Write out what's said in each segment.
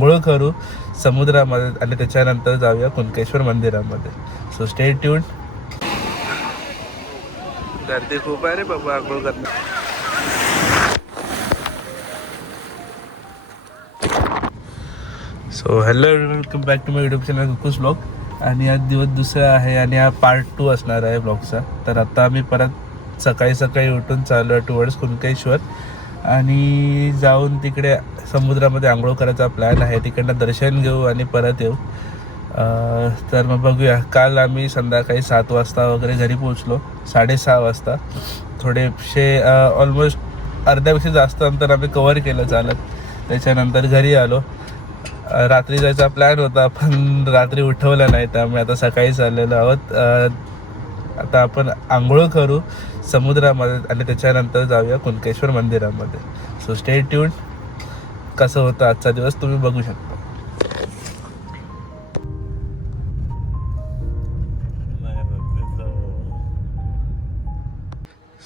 आंघोळ करू समुद्रामध्ये आणि त्याच्यानंतर जाऊया कुणकेश्वर मंदिरामध्ये. So stay tuned. गर्दी खूप आहे रे बाबा आंघोळ करणं. So hello welcome back to my YouTube channel Kukus blog. आणि आज दिवस दुसरा आहे आणि हा पार्ट 2 असणार आहे ब्लॉगचा. तर आता आम्ही परत सकाळी उठून चाललो आहे टुवर्ड्स कुणकेश्वर आणि जाऊन तिकडे समुद्रामध्ये आंघोळ करायचा प्लॅन आहे. तिकडनं दर्शन घेऊ आणि परत येऊ. तर मग बघूया. काल आम्ही संध्याकाळी 7 वाजता वगैरे घरी पोहोचलो, 6:30 वाजता. थोडेसे ऑलमोस्ट अर्ध्यापेक्षा जास्त अंतर आम्ही कवर केलं चालत. त्याच्यानंतर घरी आलो. रात्री जायचा प्लॅन होता पण रात्री उठवलं नाही, त्यामुळे आता सकाळी चाललेलो आहोत. आता आपण आंघोळ करू समुद्रामध्ये आणि त्याच्यानंतर जाऊया कुणकेश्वर मंदिरामध्ये. So stay tune. कसं होतं आजचा दिवस तुम्ही बघू शकता.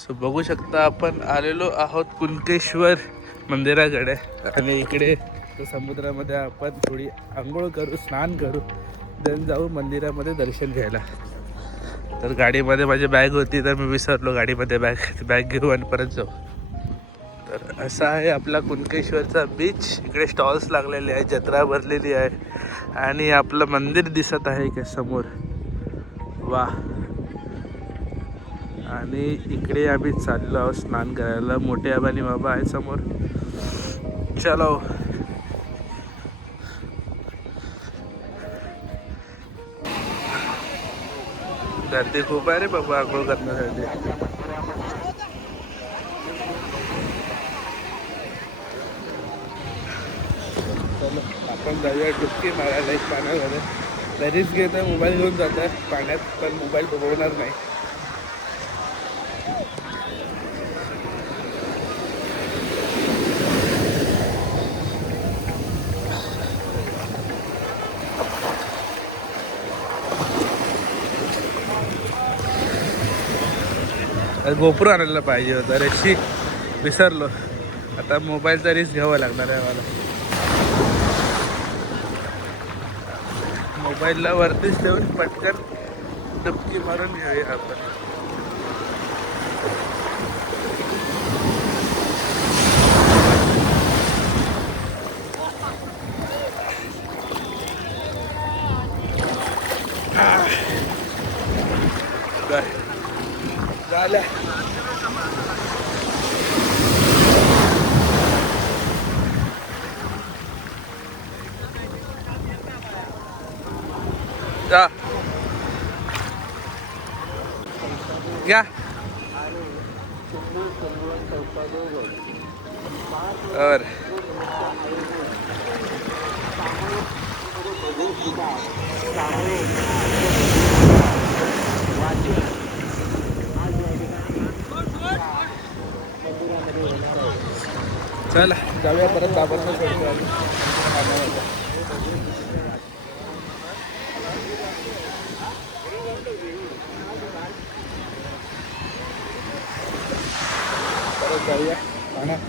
सो बघू शकता आपण आलेलो आहोत कुणकेश्वर मंदिराकडे आणि इकडे समुद्रामध्ये आपण थोडी आंघोळ करू, स्नान करू, देन जाऊ मंदिरामध्ये दर्शन घ्यायला. तर गाडीमध्ये माझी बॅग होती तर मी विसरलो गाडीमध्ये बॅग घेऊ आणि परत जाऊ. तर असा आहे आपला कुणकेश्वरचा बीच. इकडे स्टॉल्स लागलेले आहे, जत्रा भरलेली आहे आणि आपलं मंदिर दिसत आहे का समोर. वा. आणि इकडे आम्ही चाललो आहोत स्नान करायला. मोठे आबानी बाबा आहे समोर. चलो. गर्दी खूप आहे रे बाबा आंघोळ करण्यासाठी. चलो आपण जाऊया डुबकी मारायला एक पाण्यामध्ये. तरीच घेत मोबाईल घेऊन जातात पाण्यात, पण मोबाईल बघवणार नाही. गोप्रो आणायला पाहिजे होता रे, विसरलो. आता मोबाईलचा रिस्क घ्यावा लागणार आहे मला. मोबाईलला वरतीच ठेवून पटकन डुबकी मारून घेऊया आपण. झालं. घ्या. और चल जाऊया परत बाबांना सोडतो आम्ही. परत जाऊया पाण्यात.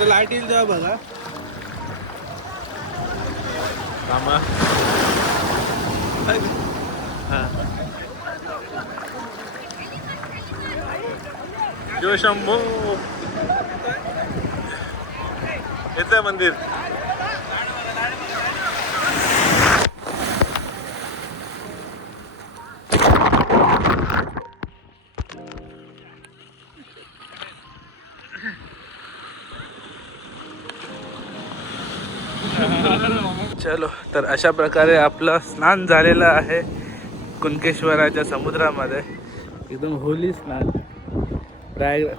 लाईट येईल तेव्हा बघा. कामा हां शिव शंभो येतंय मंदिर. चलो, तर अशा प्रकारे आपलं स्नान झालेलं आहे कुणकेश्वराच्या समुद्रामध्ये. एकदम होली स्नान.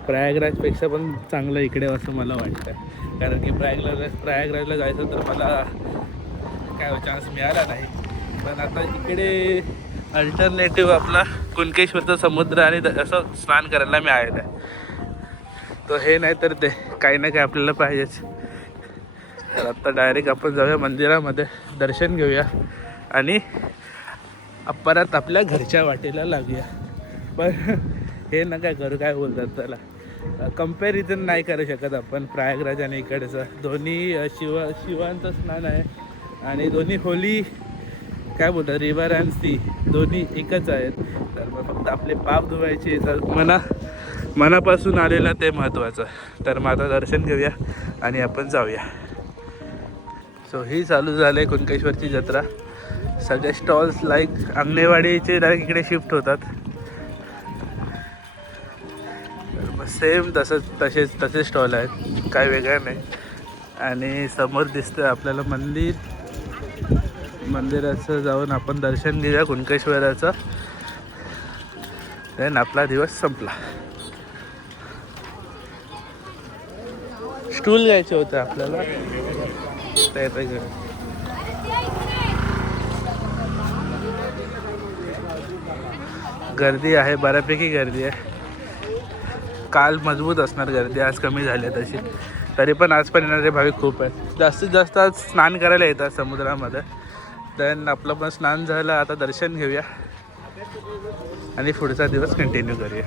प्रयागराजपेक्षा पण चांगलं इकडे असं मला वाटतं, कारण की प्रयागराजला जायचं तर मला काय चान्स मिळाला नाही. पण आता इकडे अल्टरनेटिव्ह आपला कुणकेश्वरचा समुद्र आणि असं स्नान करायला मिळालेलं आहे. तो हे नाही तर ते काही ना काही आपल्याला पाहिजेच. तर आत्ता डायरेक्ट आपण जाऊया मंदिरामध्ये, दर्शन घेऊया आणि परत आपल्या घरच्या वाटेला लागूया. पण हे नका करू, काय बोलतात त्याला, कम्पॅरिझन नाही करू शकत आपण प्रयागराज आणि इकडचं. दोन्ही शिवांचं स्नान आहे आणि दोन्ही होली काय बोलतात, रिव्हर अँड सी दोन्ही एकच आहेत. तर मग फक्त आपले पाप धुवायचे, तर मनापासून आलेलं ते महत्त्वाचं. तर मग आता दर्शन घेऊया आणि आपण जाऊया. सो ही चालू झाले कुणकेश्वरची जत्रा. सगळे स्टॉल्स लाईक अंगणेवाडीचे डायरेक्ट इकडे शिफ्ट होतात. तर मग सेम तसे स्टॉल आहेत, काय वेगळं नाही. आणि समोर दिसतं आपल्याला मंदिराचं जाऊन आपण दर्शन घेऊया कुणकेश्वराचं. देन आपला दिवस संपला. स्टूल घ्यायचे होते आपल्याला. गर्दी आहे, बऱ्यापैकी गर्दी आहे. काल मजबूत असणार गर्दी, आज कमी झाली आहे तशी. तरी पण आज पण येणारे भाविक खूप आहेत. जास्तीत जास्त आज स्नान करायला येतात समुद्रामध्ये. देन आपलं पण स्नान झालं, आता दर्शन घेऊया आणि पुढचा दिवस कंटिन्यू करूया.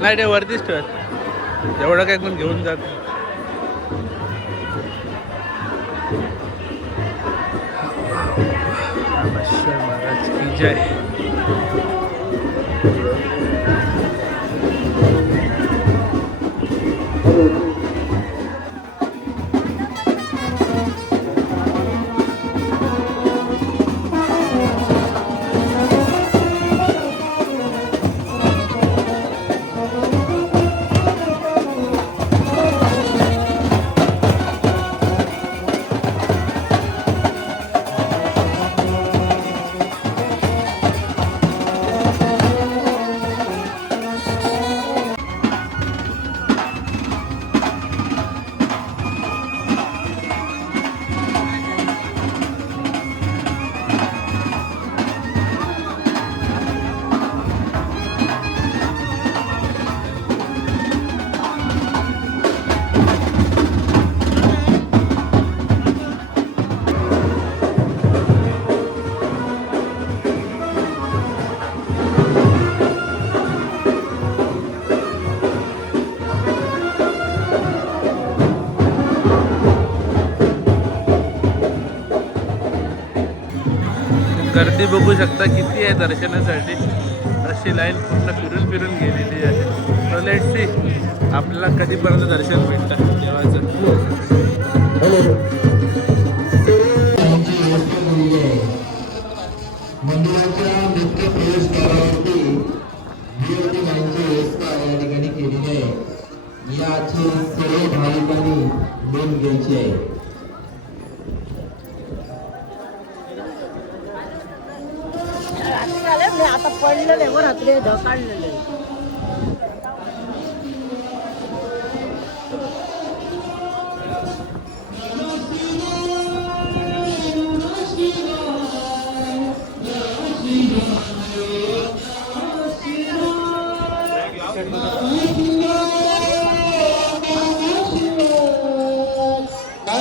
नाही, ते वरतीच ठेवत, एवढं काय कोण घेऊन जात. महाराज की जय. गर्दी बघू शकता किती आहे दर्शनासाठी. अशी लाईन पूर्ण फिरून गेलेली आहे. सो लेट्स सी आपल्याला कधीपर्यंत दर्शन भेटतं देवाचं. मंदिराच्या मुख्य प्रवेशद्वारावरती व्यवस्था या ठिकाणी केलेली आहे. याचे सर्व भाविकांनी नोंद घ्यायची आहे. आता पडलेले वर हातले ढकाळलेले.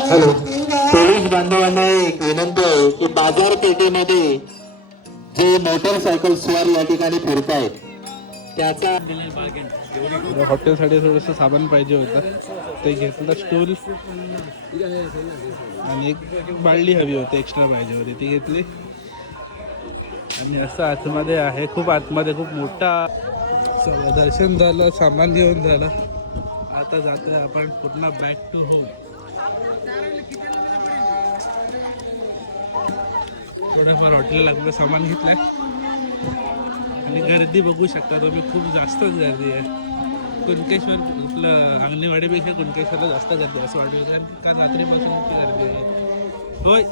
हॅलो, पोलीस बांधवांना एक विनंती आहे की बाजारपेठेमध्ये जे मोटरसायकल स्वार या ठिकाणी फिरतायत त्याचा हॉटेलसाठी थोडंसं सामान पाहिजे होतं ते घेतलं स्टूल आणि एक बाळली हवी होती एक्स्ट्रा पाहिजे होती ती घेतली. आणि असं आतमध्ये आहे खूप आतमध्ये खूप मोठा. चला दर्शन झालं सामान घेऊन झालं आता जातोय आपण पूर्ण बॅक टू होम. थोडंफार हॉटेलला लागलं सामान घेतलंय आणि गर्दी बघू शकता तुम्ही खूप जास्तच गर्दी आहे. कुणकेश्वर आपलं अंगणेवाडीपेक्षा कुणकेश्वरला जास्त गर्दी असं वाटेल कारण रात्रीपासून गर्दी आहे. होय